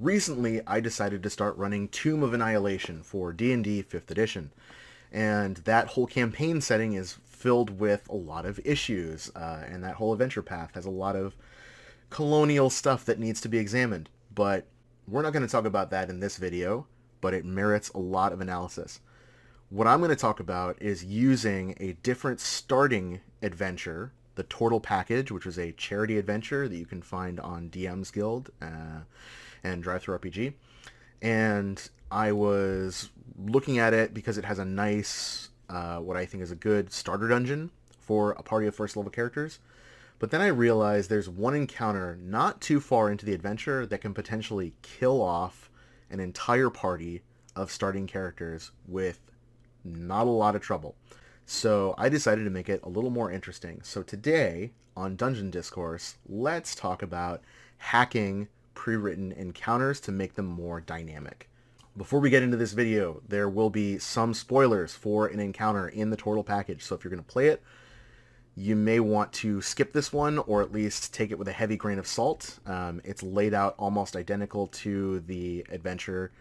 recently I decided to start running Tomb of Annihilation for D&D 5th edition. And that whole campaign setting is filled with a lot of issues, and that whole adventure path has a lot of colonial stuff that needs to be examined. But we're not going to talk about that in this video, but it merits a lot of analysis. What I'm going to talk about is using a different starting adventure, the Tortle Package, which is a charity adventure that you can find on DM's Guild and DriveThruRPG. And I was looking at it because it has a nice, what I think is a good starter dungeon for a party of first level characters. But then I realized there's one encounter not too far into the adventure that can potentially kill off an entire party of starting characters with not a lot of trouble. So I decided to make it a little more interesting. So today on Dungeon Discourse, let's talk about hacking pre-written encounters to make them more dynamic. Before we get into this video, there will be some spoilers for an encounter in the Tortle Package. So if you're going to play it, you may want to skip this one or at least take it with a heavy grain of salt. It's laid out almost identical to the adventure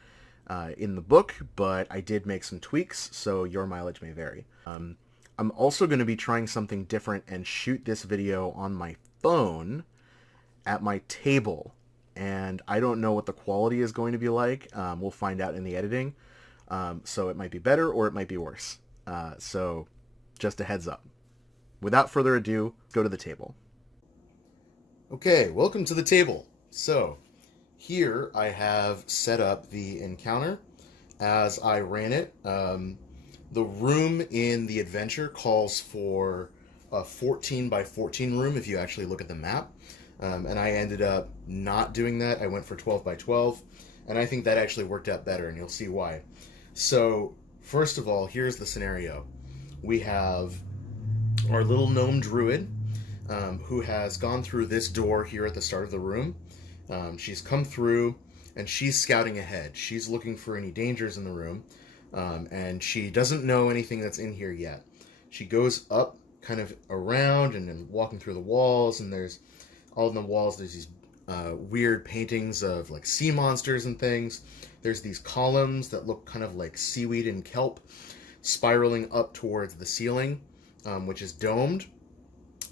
in the book, but I did make some tweaks, so your mileage may vary. I'm also going to be trying something different and shoot this video on my phone at my table, and I don't know what the quality is going to be like. We'll find out in the editing, so it might be better or it might be worse. So just a heads up. Without further ado, go to the table. Okay, welcome to the table. So here I have set up the encounter as I ran it. The room in the adventure calls for a 14 by 14 room if you actually look at the map. And I ended up not doing that. I went for 12 by 12, and I think that actually worked out better, and you'll see why. So first of all, here's the scenario. We have our little gnome druid who has gone through this door here at the start of the room. She's come through and she's scouting ahead. She's looking for any dangers in the room, and she doesn't know anything that's in here yet. She goes up kind of around and then walking through the walls, and there's all in the walls there's these weird paintings of like sea monsters and things. There's these columns that look kind of like seaweed and kelp spiraling up towards the ceiling, which is domed,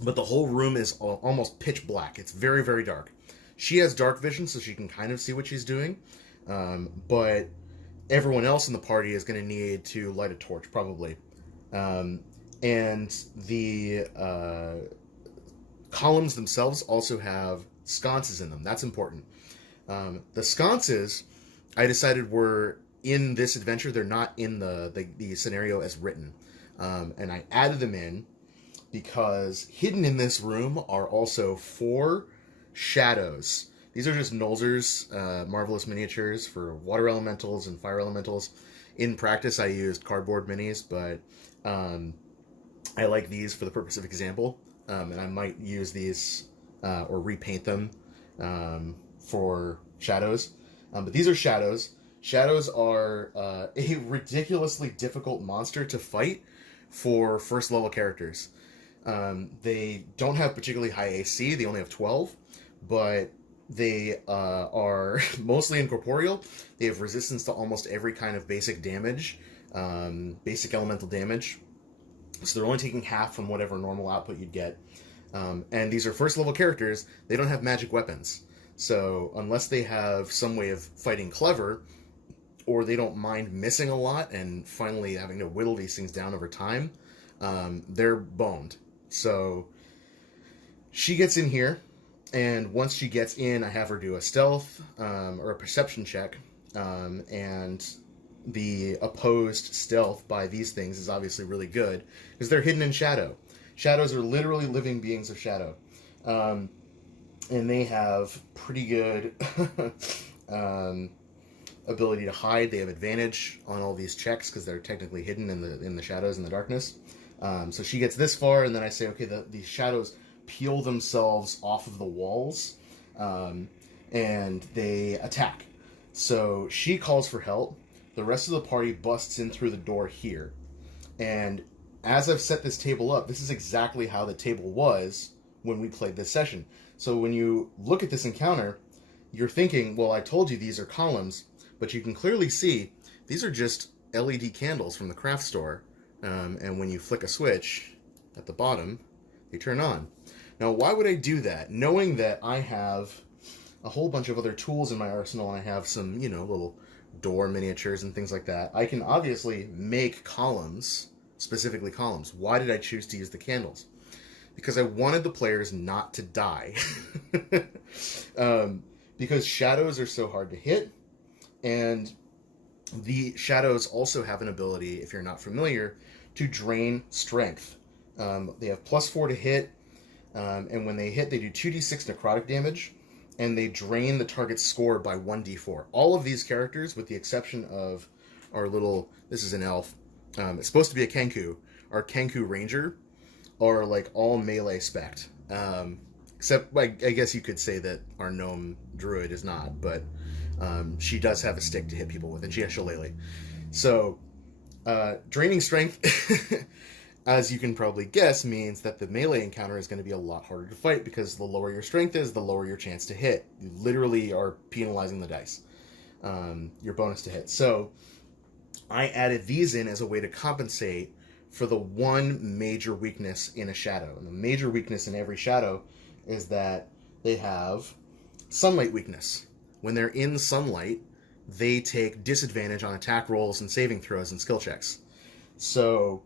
but the whole room is almost pitch black. It's very, very dark. She has dark vision, so she can kind of see what she's doing, but everyone else in the party is going to need to light a torch, probably. And the columns themselves also have sconces in them. That's important. The sconces, I decided, were in this adventure. They're not in the scenario as written. And I added them in because hidden in this room are also 4 shadows. These are just Nolzur's marvelous miniatures for water elementals and fire elementals. In practice, I used cardboard minis, but I like these for the purpose of example, and I might use these or repaint them for shadows. But these are shadows. Shadows are a ridiculously difficult monster to fight for first level characters. They don't have particularly high AC. They only have 12, but they are mostly incorporeal. They have resistance to almost every kind of basic damage, basic elemental damage. So they're only taking half from whatever normal output you'd get. And these are first level characters. They don't have magic weapons. So unless they have some way of fighting clever, or they don't mind missing a lot and finally having to whittle these things down over time, they're boned. So she gets in here, and once she gets in, I have her do a stealth or a perception check, and the opposed stealth by these things is obviously really good because they're hidden in shadow. Shadows are literally living beings of shadow, and they have pretty good ability to hide. They have advantage on all these checks because they're technically hidden in the shadows and the darkness. So she gets this far, and then I say, okay, these shadows peel themselves off of the walls, and they attack. So she calls for help. The rest of the party busts in through the door here. And as I've set this table up, this is exactly how the table was when we played this session. So when you look at this encounter, you're thinking, well, I told you these are columns, but you can clearly see these are just LED candles from the craft store. And when you flick a switch at the bottom, they turn on. Now, why would I do that? Knowing that I have a whole bunch of other tools in my arsenal, and I have some, little door miniatures and things like that, I can obviously make columns, specifically columns. Why did I choose to use the candles? Because I wanted the players not to die. Because shadows are so hard to hit, and the shadows also have an ability, if you're not familiar, to drain strength. They have +4 to hit, and when they hit, they do 2d6 necrotic damage, and they drain the target's score by 1d4. All of these characters, with the exception of our little, this is an elf, it's supposed to be a Kenku, our Kenku Ranger, are like all melee spect. Except, I guess you could say that our gnome druid is not, but she does have a stick to hit people with, and she has shillelagh. So, draining strength, as you can probably guess, means that the melee encounter is going to be a lot harder to fight, because the lower your strength is, the lower your chance to hit. You literally are penalizing the dice, your bonus to hit. So, I added these in as a way to compensate for the one major weakness in a shadow. And the major weakness in every shadow is that they have sunlight weakness. When they're in sunlight, they take disadvantage on attack rolls and saving throws and skill checks. So,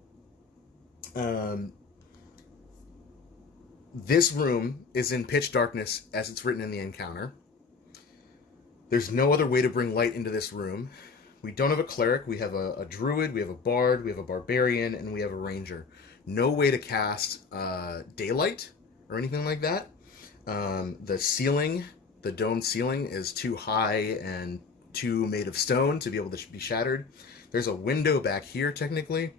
this room is in pitch darkness as it's written in the encounter. There's no other way to bring light into this room. We don't have a cleric. We have a druid, we have a bard, we have a barbarian, and we have a ranger. No way to cast daylight or anything like that. The ceiling, the domed ceiling, is too high and too made of stone to be able to be shattered. There's a window back here, technically,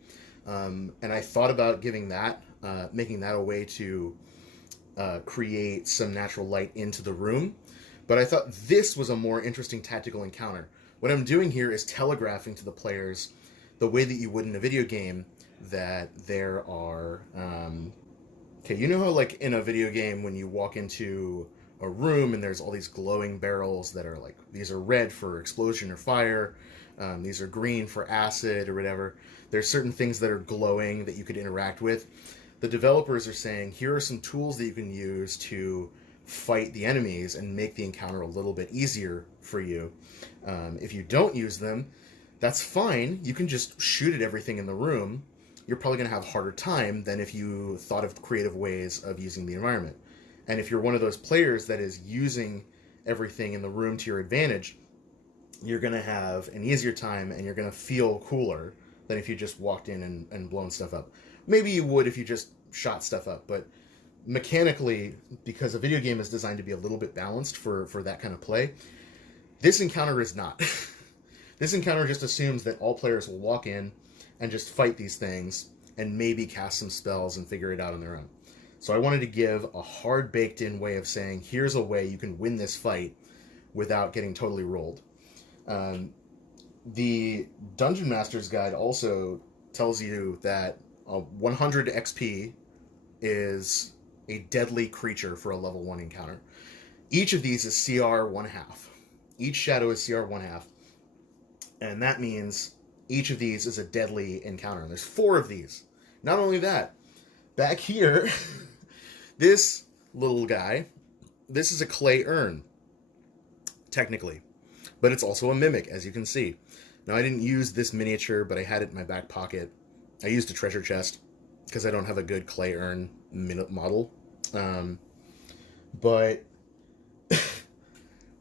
and I thought about giving that, making that a way to create some natural light into the room. But I thought this was a more interesting tactical encounter. What I'm doing here is telegraphing to the players, the way that you would in a video game, that there are... you know how, like, in a video game, when you walk into a room and there's all these glowing barrels that are, like, these are red for explosion or fire, these are green for acid or whatever. There's certain things that are glowing that you could interact with. The developers are saying, here are some tools that you can use to fight the enemies and make the encounter a little bit easier for you. If you don't use them, that's fine. You can just shoot at everything in the room. You're probably going to have a harder time than if you thought of creative ways of using the environment. And if you're one of those players that is using everything in the room to your advantage, you're going to have an easier time and you're going to feel cooler than if you just walked in and blown stuff up. Maybe you would if you just shot stuff up, but mechanically, because a video game is designed to be a little bit balanced for that kind of play, this encounter is not. This encounter just assumes that all players will walk in and just fight these things and maybe cast some spells and figure it out on their own. So I wanted to give a hard baked in way of saying, here's a way you can win this fight without getting totally rolled. The Dungeon Master's Guide also tells you that 100 XP is a deadly creature for a level 1 encounter. Each of these is CR 1/2. Each shadow is CR 1/2. And that means each of these is a deadly encounter. And there's 4 of these. Not only that, back here, this little guy, this is a clay urn, technically. But it's also a mimic, as you can see. Now, I didn't use this miniature, but I had it in my back pocket. I used a treasure chest, because I don't have a good clay urn model. But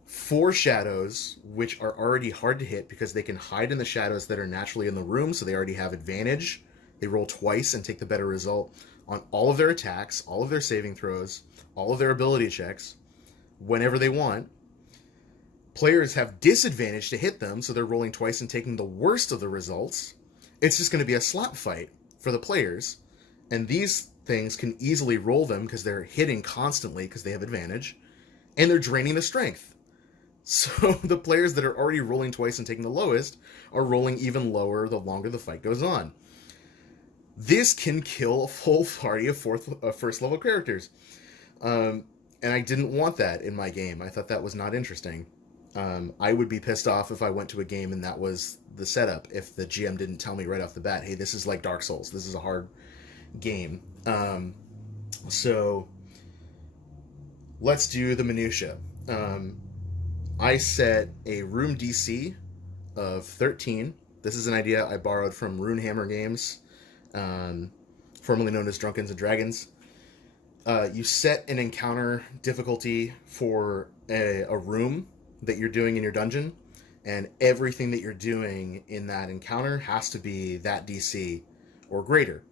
4 shadows, which are already hard to hit because they can hide in the shadows that are naturally in the room, so they already have advantage. They roll twice and take the better result on all of their attacks, all of their saving throws, all of their ability checks, whenever they want. Players have disadvantage to hit them, so they're rolling twice and taking the worst of the results. It's just going to be a slap fight for the players. And these things can easily roll them because they're hitting constantly because they have advantage. And they're draining the strength. So the players that are already rolling twice and taking the lowest are rolling even lower the longer the fight goes on. This can kill a full party of first level characters. And And I didn't want that in my game. I thought that was not interesting. I would be pissed off if I went to a game and that was the setup. If the GM didn't tell me right off the bat, hey, this is like Dark Souls. This is a hard game. So let's do the minutia. I set a room DC of 13. This is an idea I borrowed from Runehammer Games, formerly known as Drunkens and Dragons. You set an encounter difficulty for a room that you're doing in your dungeon, and everything that you're doing in that encounter has to be that DC or greater.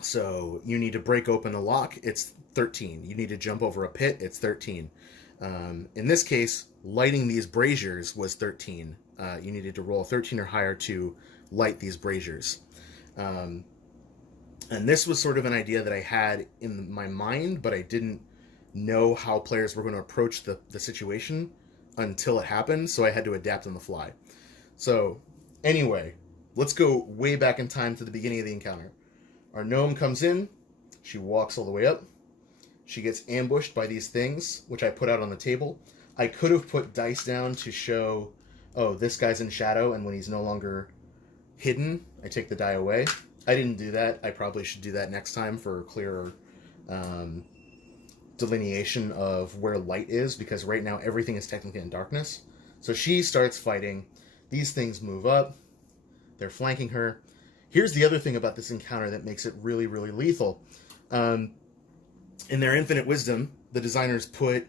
So you need to break open a lock, it's 13. You need to jump over a pit, it's 13. In this case, lighting these braziers was 13. You needed to roll 13 or higher to light these braziers. And this was sort of an idea that I had in my mind, but I didn't know how players were going to approach the situation until it happened, so I had to adapt on the fly. So, anyway, let's go way back in time to the beginning of the encounter. Our gnome comes in, she walks all the way up, she gets ambushed by these things, which I put out on the table. I could have put dice down to show, oh, this guy's in shadow, and when he's no longer hidden, I take the die away. I didn't do that. I probably should do that next time for clearer delineation of where light is, because right now everything is technically in darkness. So she starts fighting. These things move up. They're flanking her. Here's the other thing about this encounter that makes it really, really lethal. In their infinite wisdom, the designers put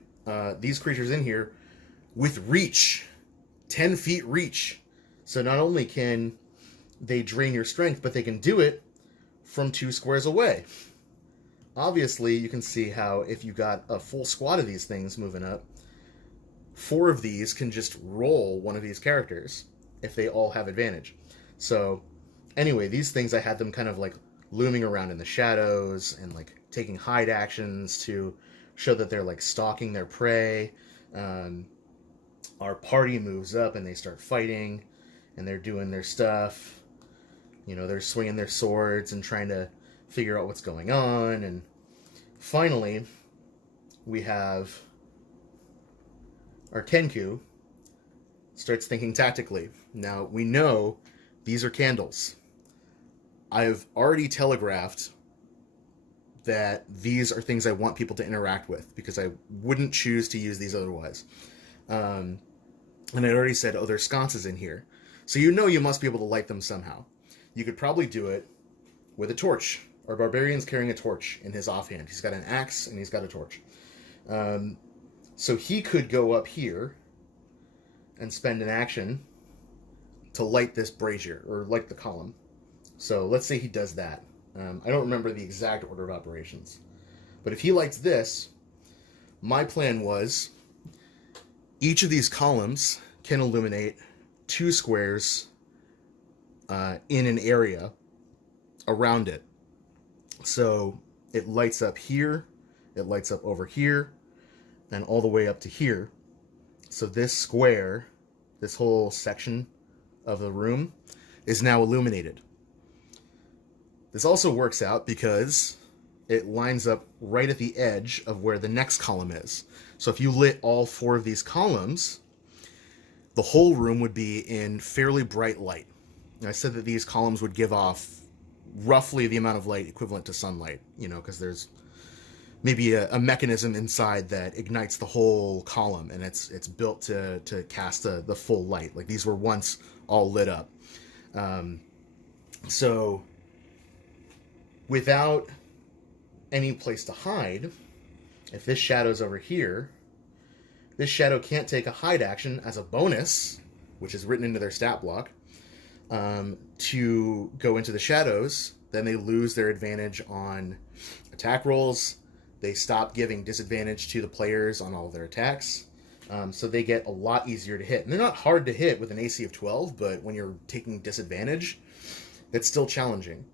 these creatures in here with reach. 10 feet reach. So not only can they drain your strength, but they can do it from 2 squares away. Obviously, you can see how if you got a full squad of these things moving up, 4 of these can just roll one of these characters if they all have advantage. So, anyway, these things, I had them kind of like looming around in the shadows and like taking hide actions to show that they're like stalking their prey. Our party moves up and they start fighting and they're doing their stuff. You know, they're swinging their swords and trying to figure out what's going on. And finally, we have our Kenku starts thinking tactically. Now, we know these are candles. I've already telegraphed that these are things I want people to interact with, because I wouldn't choose to use these otherwise. And I already said, oh, there's sconces in here. So you know you must be able to light them somehow. You could probably do it with a torch. Our barbarian's carrying a torch in his offhand. He's got an axe and he's got a torch. So he could go up here and spend an action to light this brazier, or light the column. So let's say he does that. I don't remember the exact order of operations. But if he lights this, my plan was each of these columns can illuminate 2 squares in an area around it. So it lights up here, it lights up over here, and all the way up to here. So this square, this whole section of the room, is now illuminated. This also works out because it lines up right at the edge of where the next column is. So if you lit all 4 of these columns, the whole room would be in fairly bright light. And I said that these columns would give off roughly the amount of light equivalent to sunlight, you know, because there's maybe a mechanism inside that ignites the whole column, and it's built to cast the full light. Like, these were once all lit up. So without any place to hide, if this shadow's over here, this shadow can't take a hide action as a bonus, which is written into their stat block, to go into the shadows. Then they lose their advantage on attack rolls. They stop giving disadvantage to the players on all of their attacks. So they get a lot easier to hit. And they're not hard to hit with an AC of 12, but when you're taking disadvantage, it's still challenging.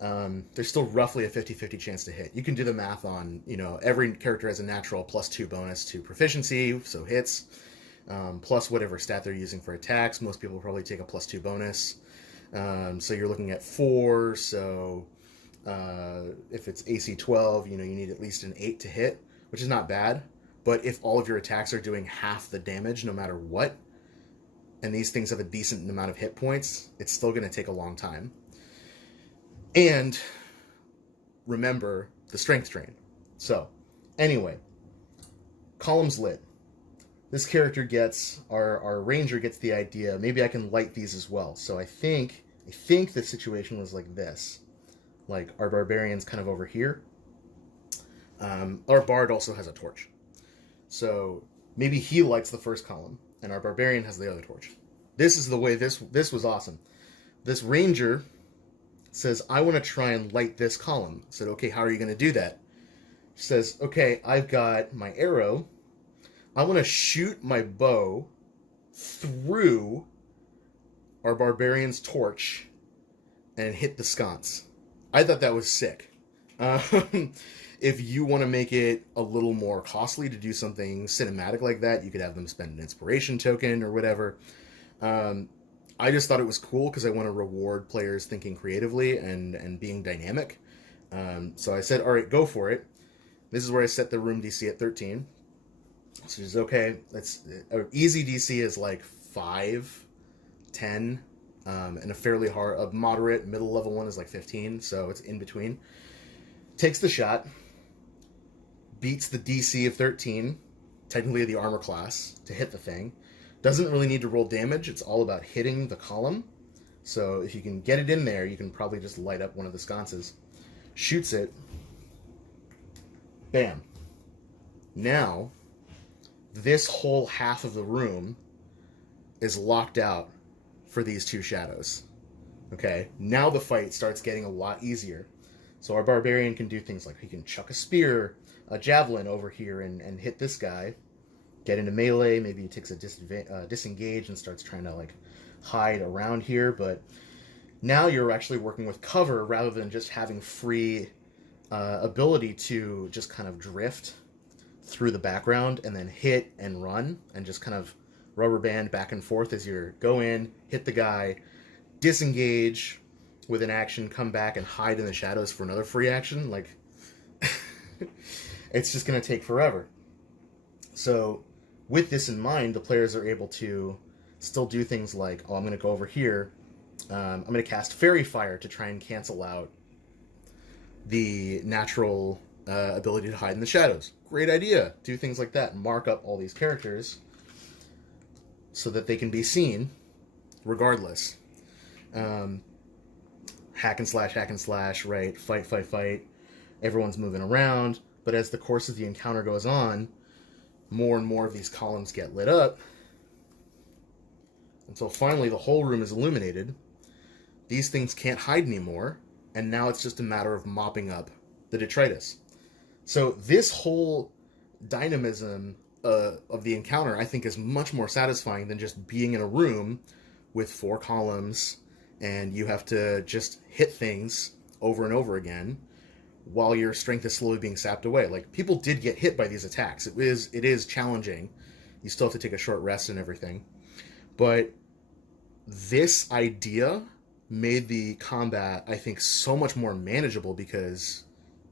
There's still roughly a 50-50 chance to hit. You can do the math on, you know, every character has a natural +2 bonus to proficiency, so hits, plus whatever stat they're using for attacks. Most people probably take a +2 bonus. So you're looking at 4, so if it's AC 12, you know, you need at least an 8 to hit. which is not bad. But if all of your attacks are doing half the damage no matter what, and these things have a decent amount of hit points, it's still going to take a long time. And remember the strength drain. So, anyway, columns lit. This character gets, our ranger gets the idea, maybe I can light these as well. So I think the situation was like this. Like, our barbarian's kind of over here. Our bard also has a torch. So maybe he lights the first column, and our barbarian has the other torch. This is the way this was awesome. This ranger says, I want to try and light this column. I said, okay, how are you going to do that? He says, okay, I've got my arrow. I want to shoot my bow through our barbarian's torch and hit the sconce. I thought that was sick. If you want to make it a little more costly to do something cinematic like that, you could have them spend an inspiration token or whatever. I just thought it was cool because I want to reward players thinking creatively and being dynamic. So I said, all right, go for it. This is where I set the room DC at 13. So it's okay. That's easy DC is like 5, 10, and a moderate middle level one is like 15. So it's in between. Takes the shot, beats the DC of 13, technically the armor class, to hit the thing. Doesn't really need to roll damage. It's all about hitting the column. So if you can get it in there, you can probably just light up one of the sconces. Shoots it. Bam. Now, this whole half of the room is locked out for these two shadows. Okay? Now the fight starts getting a lot easier. So our barbarian can do things like he can chuck a spear, a javelin over here and hit this guy. Get into melee. Maybe he takes a disengage and starts trying to like hide around here. But now you're actually working with cover rather than just having free ability to just kind of drift through the background and then hit and run and just kind of rubber band back and forth as you go in, hit the guy, disengage with an action, come back and hide in the shadows for another free action. Like, it's just going to take forever. So with this in mind, the players are able to still do things like, oh, I'm going to go over here. I'm going to cast Fairy Fire to try and cancel out the natural ability to hide in the shadows. Great idea. Do things like that. Mark up all these characters so that they can be seen regardless. Hack and slash, right? Fight. Everyone's moving around. But as the course of the encounter goes on, more and more of these columns get lit up until finally the whole room is illuminated. These things can't hide anymore, and now it's just a matter of mopping up the detritus. So this whole dynamism of the encounter, I think, is much more satisfying than just being in a room with 4 columns and you have to just hit things over and over again while your strength is slowly being sapped away. Like, people did get hit by these attacks. It is challenging. You still have to take a short rest and everything. But this idea made the combat, I think, so much more manageable because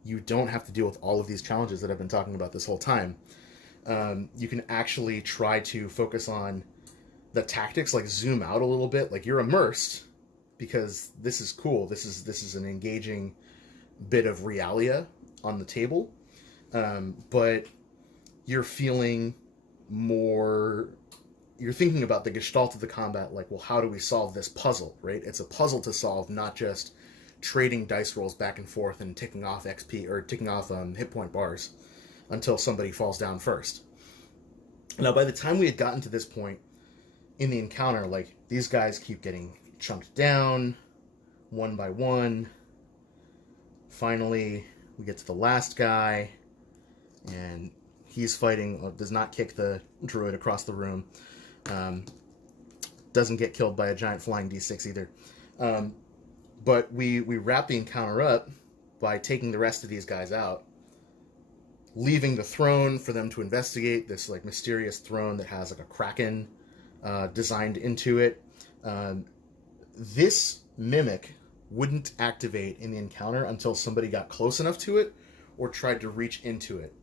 you don't have to deal with all of these challenges that I've been talking about this whole time. You can actually try to focus on the tactics, like zoom out a little bit. Like, you're immersed because this is cool. This is an engaging bit of realia on the table. But you're feeling more... You're thinking about the gestalt of the combat, like, well, how do we solve this puzzle, right? It's a puzzle to solve, not just trading dice rolls back and forth and ticking off XP, or ticking off hit point bars until somebody falls down first. Now, by the time we had gotten to this point in the encounter, like, these guys keep getting chunked down, one by one. Finally, we get to the last guy, and he's fighting, does not kick the druid across the room. Doesn't get killed by a giant flying D6 either. But we wrap the encounter up by taking the rest of these guys out, leaving the throne for them to investigate, this like mysterious throne that has like a kraken designed into it. This mimic wouldn't activate in the encounter until somebody got close enough to it or tried to reach into it.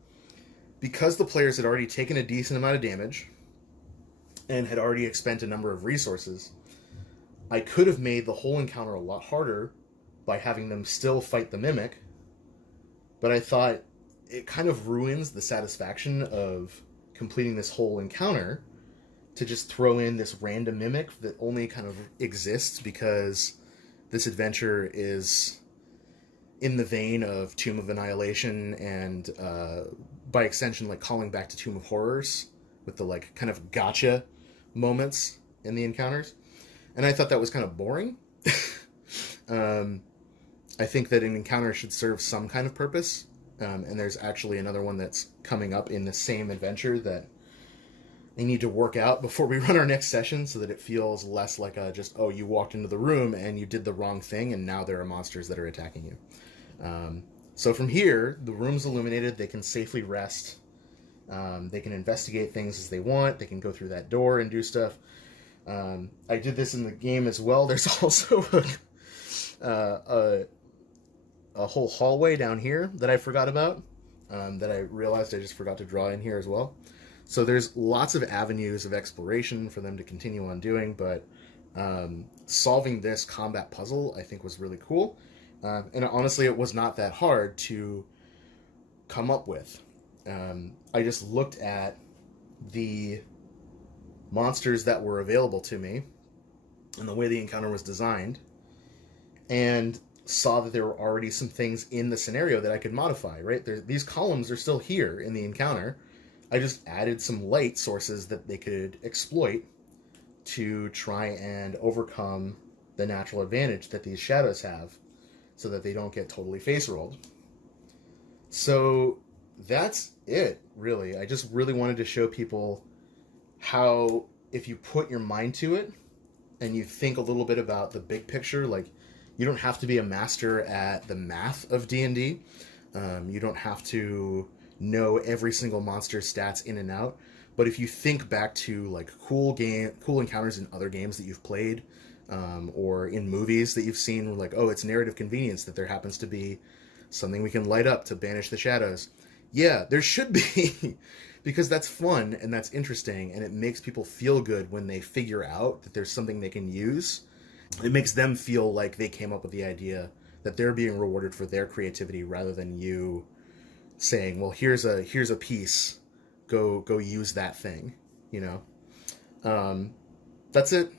because the players had already taken a decent amount of damage and had already expended a number of resources, I could have made the whole encounter a lot harder by having them still fight the Mimic, but I thought it kind of ruins the satisfaction of completing this whole encounter to just throw in this random Mimic that only kind of exists because this adventure is in the vein of Tomb of Annihilation and by extension like calling back to Tomb of Horrors with the like kind of gotcha moments in the encounters. And I thought that was kind of boring. I think that an encounter should serve some kind of purpose. And there's actually another one that's coming up in the same adventure that I need to work out before we run our next session so that it feels less like just, oh, you walked into the room and you did the wrong thing and now there are monsters that are attacking you. So from here, the room's illuminated, they can safely rest, they can investigate things as they want, they can go through that door and do stuff. I did this in the game as well. There's also a whole hallway down here that I forgot about, that I realized I just forgot to draw in here as well. So there's lots of avenues of exploration for them to continue on doing, but solving this combat puzzle I think was really cool. And honestly, it was not that hard to come up with. I just looked at the monsters that were available to me and the way the encounter was designed, and saw that there were already some things in the scenario that I could modify, right? These columns are still here in the encounter. I just added some light sources that they could exploit to try and overcome the natural advantage that these shadows have so that they don't get totally face rolled. So that's it, really. I just really wanted to show people how if you put your mind to it and you think a little bit about the big picture, like you don't have to be a master at the math of D&D. You don't have to know every single monster's stats in and out. But if you think back to like cool encounters in other games that you've played, or in movies that you've seen, like, oh, it's narrative convenience that there happens to be something we can light up to banish the shadows. Yeah, there should be, because that's fun and that's interesting, and it makes people feel good when they figure out that there's something they can use. It makes them feel like they came up with the idea, that they're being rewarded for their creativity rather than you saying, well, here's a piece, go use that thing, you know. That's it.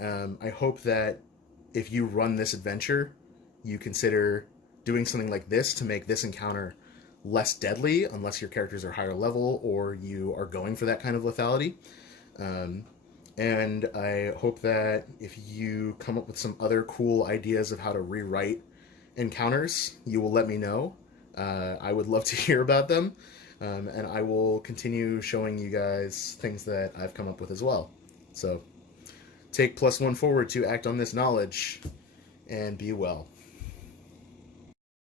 I hope that if you run this adventure, you consider doing something like this to make this encounter less deadly, unless your characters are higher level or you are going for that kind of lethality. And I hope that if you come up with some other cool ideas of how to rewrite encounters, you will let me know. I would love to hear about them. And I will continue showing you guys things that I've come up with as well. So take +1 forward to act on this knowledge and be well.